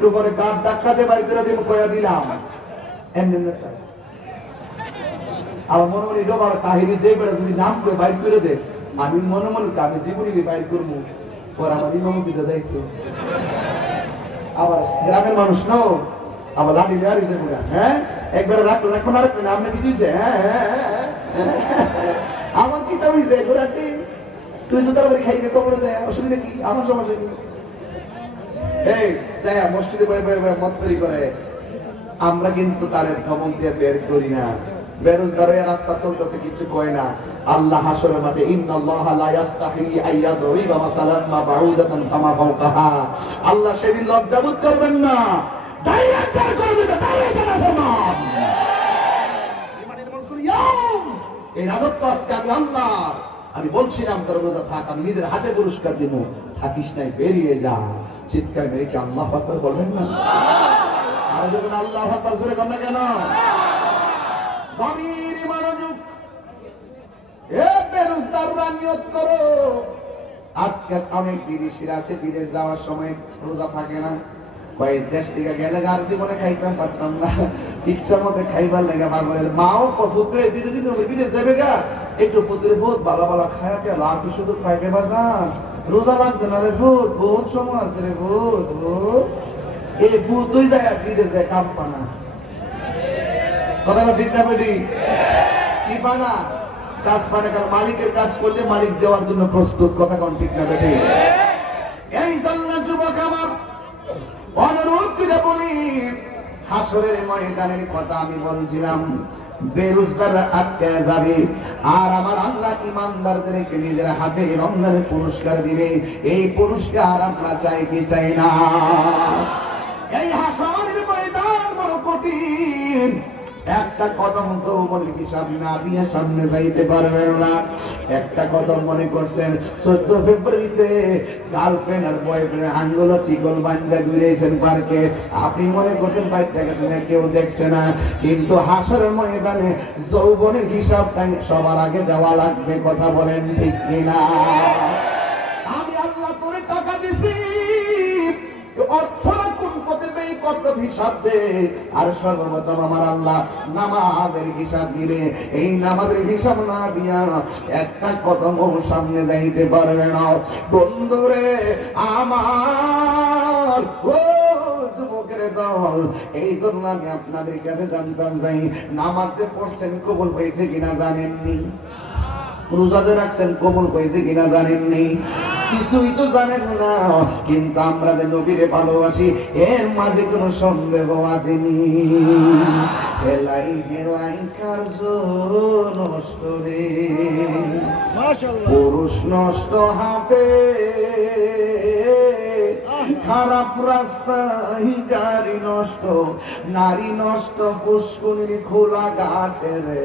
একটু পরে ডাক্কাতে বাইর করে দিব কয়া দিলাম। আমার মনে মনে বেড়া মনে মনে মানুষ আবার হ্যাঁ? একবার কি হ্যাঁ হ্যাঁ, হ্যাঁ, হ্যাঁ। আমার কি তা তুই খাইবে কবরে যায় অসুবিধা কি? আমার সমস্যা এই যাই মসজিদে বয়ে বয়ে বয়ে করে। আমরা কিন্তু তাদের ধমক দিয়ে বের করি না। বেরোজগার রাস্তা চলতেছে, কিছু কয় না। আল্লাহ হাসরের মাঠে আল্লাহ সেদিন লজ্জাবোধ করবেন না। এই রাজত্ব আমি আল্লাহ আমি বলছিলাম, তোর থাক, আমি নিজের হাতে পুরস্কার দিব থাকিস নাই, বেরিয়ে যা। চিৎকার মেরে কি আল্লাহ বলবেন না? আর যখন আল্লাহ না কেন? এ করো। আজকে অনেক বিদেশিরা আছে, বিদেশ যাওয়ার সময় রোজা থাকে না। কয়েক দেশ থেকে গেলে আর জীবনে খাইতাম পারতাম না। ইচ্ছার মধ্যে খাইবার লেগে পাগলের মাও ফুতরে দিনে দিনে বিদেশ যাবে গা? একটু ফুতরে বহুত ভালো ভালো কে লাখ শুধু খাইবে বাজান রোজা লাগছে না রে ভূত, বহুত সময় আছে রে ভূত ভূত। এই ভূত তুই যায় বিদেশ যায় কাম পানা। কথা ঠিক না বেটি? কি পানা? কাজ পানে, কারণ মালিকের কাজ করলে মালিক দেওয়ার জন্য প্রস্তুত, কথা কোন ঠিক না বেটি? এই জন্য যুবক আমার, অনুরোধ করে বলি হাসরের ময়দানের কথা আমি বলছিলাম। বেরোজগার আটকে যাবে। আর আমার আল্লাহ ইমানদারদেরকে নিজের হাতে রমজানের পুরস্কার দিবে। এই পুরস্কার আমরা চাই কি চাই না? এই হাসমানের ময়দান বড় কঠিন। একটা কদম যৌবনের হিসাব না দিয়ে সামনে যাইতে পারবেন না। একটা কদম মনে করছেন, চোদ্দ ফেব্রুয়ারিতে গার্লফ্রেন্ড আর বয়ফ্রেন্ড আঙ্গুলো শিকল বান্ধা ঘুরেছেন পার্কে। আপনি মনে করছেন, বাচ্চা গেছে না কেউ দেখছে না। কিন্তু হাসর ময়দানে যৌবনের হিসাবটা সবার আগে দেওয়া লাগবে, কথা বলেন ঠিক কিনা? আমি আল্লাহ করে টাকা দিছি অর্থরা ব্যয় করছে হিসাব দে আর সর্বপ্রথম আমার আল্লাহ নামাজের হিসাব দিবে এই নামাজের হিসাব না দিয়া একটা কদম সামনে যাইতে পারবে না। বন্ধুরে, আমার, ও যুবকের দল, এই জন্য আমি আপনাদের কাছে জানতাম যাই নামাজ যে পড়ছেন কবুল হয়েছে কিনা জানেননি? রোজা যে রাখছেন কবুল হয়েছে কিনা জানেননি? কিছুই তো জানেন না। কিন্তু আমরা যে নবীরে ভালোবাসি এর মাঝে কোনো সন্দেহ আসেনি। হেলাই হেলাই কার্য নষ্ট রে? পুরুষ নষ্ট হাতে খারাপ রাস্তায় গাড়ি নষ্ট নারী নষ্ট ফুসকুনির খোলা ঘাটে রে।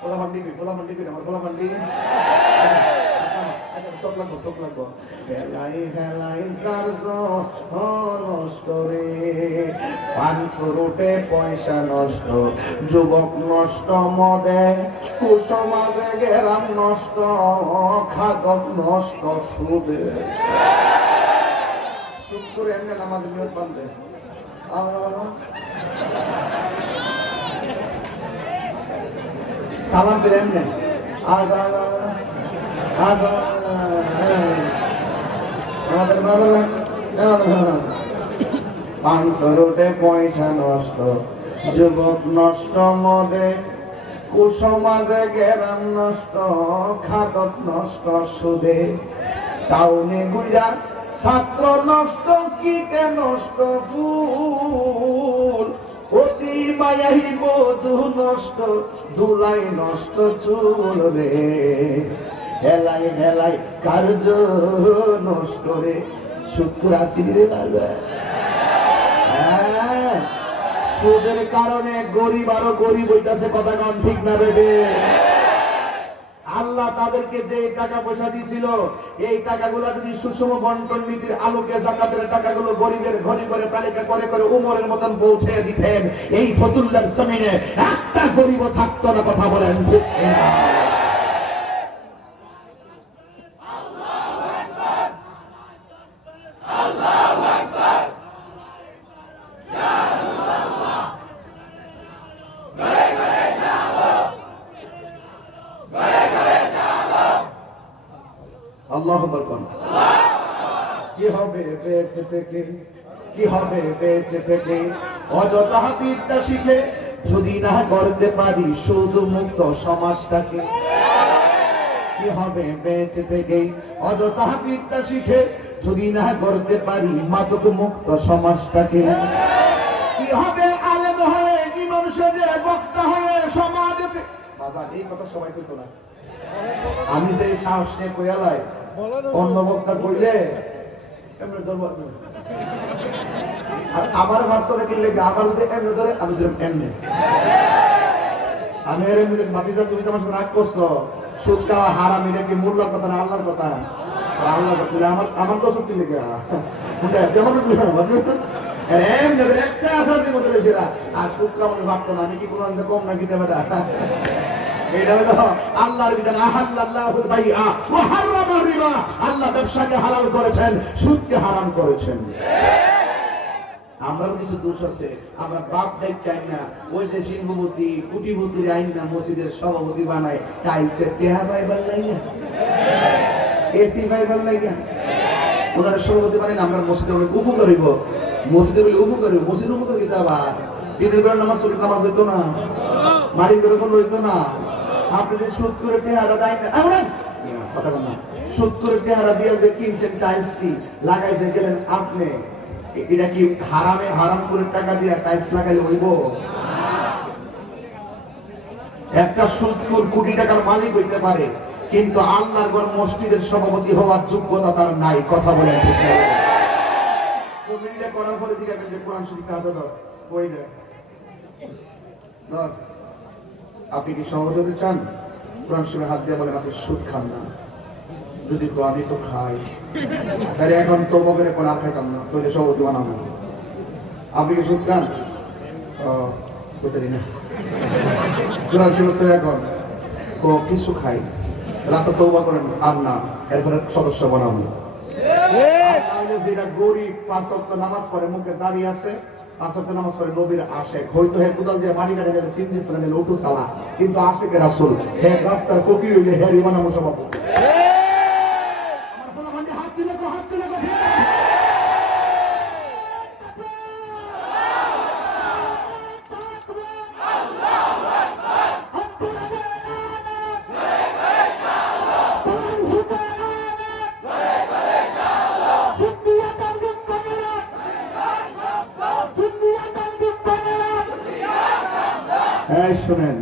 খোলা মান্ডি কি খোলা মান্ডি আমার খোলা মান্ডি চোখ লাগবো হেলাই হেলাই কার্য নষ্ট রে পাঁচশো রুটে পয়সা নষ্ট, যুবক নষ্ট মদে, কুসমাজে গেরাম নষ্ট খাদক নষ্ট সুদে। সুদ করে এমনি নামাজে নিয়ত বান্ধে। সালাম পেরে এমনি। আজ আজ আমাদের ভালো পাঁচশো রোটে পয়সা নষ্ট যুবক নষ্ট মদে কুসমাজে গেরাম নষ্ট খাদক নষ্ট, সুদে টাউনে গুইরা ছাত্র নষ্ট কিটে নষ্ট ফুল অতি মায়াহি বধু নষ্ট, দুলাই নষ্ট চুল রে। হেলাই হেলাই কার্য নষ্ট রে শুক্র আসিনি রে বাজার। হ্যাঁ, সুদের কারণে গরিব আরও গরিব হইতাছে কথা কন ঠিক না বেবে আল্লাহ তাদেরকে যে টাকা পয়সা দিছিল এই টাকাগুলো যদি সুষম বন্টন নীতির আলোকে জাকাতের টাকাগুলো গরিবের ঘরে করে তালিকা করে করে উমরের মতন পৌঁছে দিতেন এই ফতুল্লার জমিনে একটা গরিব থাকতো না কথা বলেন ঠিক কিনা? হবে বেঁচে থেকে? কি হবে বেঁচে থেকে? অযথা বিদ্যা শিখে যদি না করতে পারি শুধু মুক্ত সমাজটাকে। কি হবে বেঁচে থেকে? অযথা বিদ্যা শিখে যদি না করতে পারি মাদক মুক্ত সমাজটাকে। কি হবে আলেম হয়ে, জীবন সেজে, বক্তা হয়ে, সমাজতে এই কথা সবাই কইতো না। আমি যে সাহস নিয়ে কইয়ালাই অন্য বক্তা ধরবো আর আমার ভার্তরে কিনলে আমার এমনি ধরে? আমি যেরকম এমনি। আমি এর এমনি তুমি তো আমার সাথে রাগ করছ। সুদ খাওয়া হারাম, এটা কি মূল্যর কথা না আল্লাহর কথা? আল্লাহর কথা আমার আমার তো সত্যি লেগে যেমন একটা আসার দিব ধরে সেরা। আর সুদ খাওয়া ভাবতো না, আমি কি কোনো কম নাকি দেবে এটা কিছু দোষ আছে। আমরা বাপ না, ওই যে আইন না, মসজিদের সভাপতি বানায়, টাইলসের টেহা পাইবার লাগে এসি পাইবার লাগে ওনার সভাপতি বানাইলে আমরা মসজিদে অনেক উপকার হইব। মসজিদে বলে উপকার হইব, মসজিদ উপকার দিতে আবার? দিনের নামাজ নামাজ হইতো না? বাড়ির করে কোনো হইতো না? আপনি যে টেহারা দেয় না কথা বল দিয়ে যে কিনছেন টাইলসটি লাগাইতে গেলেন আপনি। এটা কি হারামে হারাম করে টাকা দিয়ে টাইলস লাগাইলে হইব? একটা সুদকুর কোটি টাকার মালিক হইতে পারে, কিন্তু আল্লাহর ঘর মসজিদের সভাপতি হওয়ার যোগ্যতা তার নাই, কথা বলেন ঠিক না? করার পরে জিজ্ঞাসা কোরআন দাও। বইটা। দাও। আপনি কি সভাপতি হতে চান? কোরআন শরীফে হাত দিয়ে বলেন আপনি সুদ খান না। যদি আমি তো খাই তাহলে এখন তো করে কোন আর খাইতাম না। তো সভাপতি বানাবো আপনি কি সুদ খান? ও না কোরআন সে এখন ও কিছু খাই। রাস্তা তৌবা করেন আর না। এরপরে সদস্য বানাবো। যেটা গরিব পাঁচ নামাজ পড়ে মুখে দাঁড়িয়ে আছে ওয়াক্ত নামাজ পড়ে নবীর আশেক হয়তো হে কুদাল যে মাটি কাটে সিন্ধি সালামে লটু সালা। কিন্তু আশেকের রাসূল, হে রাস্তার ফকির হইলে হে রিমানা মুসাফা শুনেন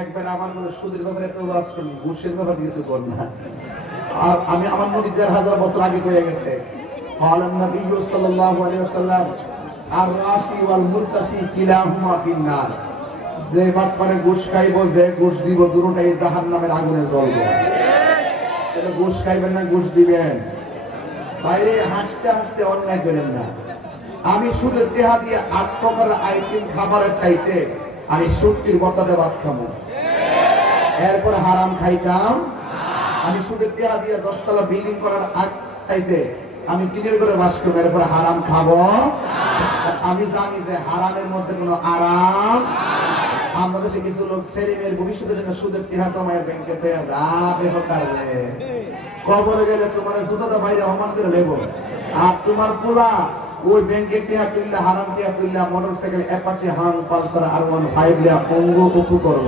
একবার আমার মনে সুদের ব্যাপারে এত বাস করি ঘুষের ব্যাপারে কিছু কর না আর আমি আমার নদী দেড় হাজার বছর আগে হয়ে গেছে قال النبي صلى الله عليه وسلم الراشي والمرتشي كلاهما في النار যে বাদ করে ঘুষ খাইবো যে ঘুষ দিব দুটোটাই জাহান নামের আগুনে জ্বলবো এটা ঘুষ খাইবেন না ঘুষ দিবেন বাইরে হাসতে হাসতে অন্যায় করেন না আমি সুদের দেহা দিয়ে আট প্রকার আইটেম খাবারের চাইতে আমি সুটকির বর্তাতে ভাত খাব। এরপরে হারাম খাইতাম। আমি সুদের দেহা দিয়ে দশতলা বিল্ডিং করার আগ চাইতে আমি টিনের করে বাস করব, এরপর হারাম খাব। আমি জানি যে হারামের মধ্যে কোনো আরাম। আমরা দেশে কিছু লোক ছেলে ভবিষ্যতের জন্য সুদের টিহা জমায় ব্যাংকে থেকে যাবে রে কবরে গেলে তোমার জুতাটা বাইরে অমান করে লেব। আর তোমার পোলা ওই ব্যাংকে টিয়া তুললে হারাম টিয়া তুললে মোটর সাইকেল অ্যাপাচি হান পালসার আর ওয়ান ফাইভ লিয়া অঙ্গ উপু করব।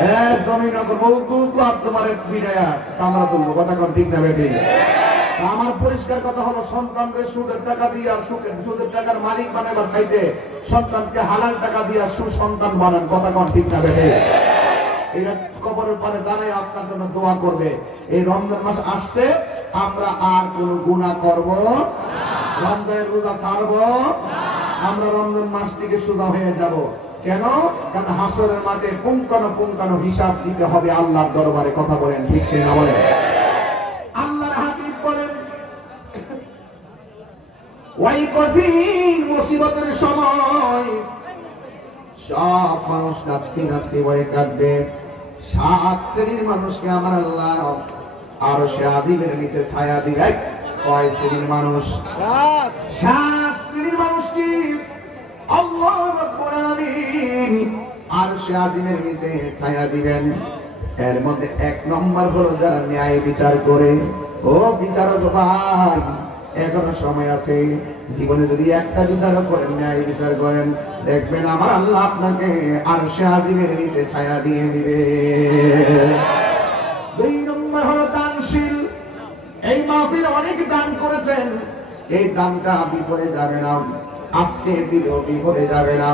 হ্যাঁ জমি না করব উকু উকু আর তোমার বিদায়া সামরা তুলবো কথা কোন ঠিক না বেটি? আমার পরিষ্কার কথা হলো, সন্তানকে সুদের টাকা দিয়ে আর সুখের সুদের টাকার মালিক বানাবার চাইতে সন্তানকে হালাল টাকা দিয়ে আর সুসন্তান বানান, কথা কোন ঠিক না বেটি? এরা কবরের পারে দাঁড়ায় আপনার জন্য দোয়া করবে। এই রমজান মাস আসছে, আমরা আর কোনো গুনাহ করব রমজানের রোজা ছাড়ব? আমরা রমজান মাস থেকে সোজা হয়ে যাব। কেন? কারণ হাসরের মাঠে পুঙ্কানো পুঙ্কানো হিসাব দিতে হবে আল্লাহর দরবারে, কথা বলেন ঠিক কিনা বলেন? ওই কঠিন মুসিবতের সময় সব মানুষ নাফসি নাফসি বলে সাত শ্রেণির মানুষকে আমার আল্লাহ আর সে আজিমের নিচে ছায়া দিবে। কয় শ্রেণির মানুষ? সাত। শ্রেণির আল্লাহ রাব্বুল আলামিন আর সে আজিমের নিচে ছায়া দিবেন। এর মধ্যে এক নম্বর হলো যারা ন্যায় বিচার করে। ও বিচারক ভাই এখনও সময় আছে। জীবনে যদি একটা বিচারও করেন ন্যায় বিচার করেন দেখবেন আমার আল্লাহ আপনাকে আর সে আজিমের নিচে ছায়া দিয়ে দিবে। মাহফিল অনেক দান করেছেন। এই দানটা বিপদে যাবে না। আজকে দিলেও বিপদে যাবে না।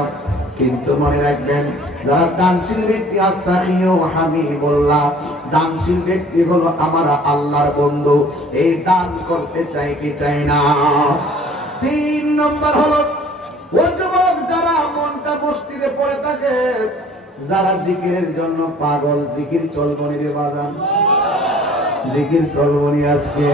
কিন্তু মনে রাখবেন, যারা দানশীল ব্যক্তি আসাহিও হামিবুল্লাহ দানশীল ব্যক্তি হলো আমার আল্লাহর বন্ধু। এই দান করতে চাই কি চাই না? তিন নম্বর হলো, ও যুবক, যারা মনটা মসজিদে পড়ে থাকে, যারা জিকিরের জন্য পাগল, জিকির চলবনি রে বাজান। জিকির সরবনি আজকে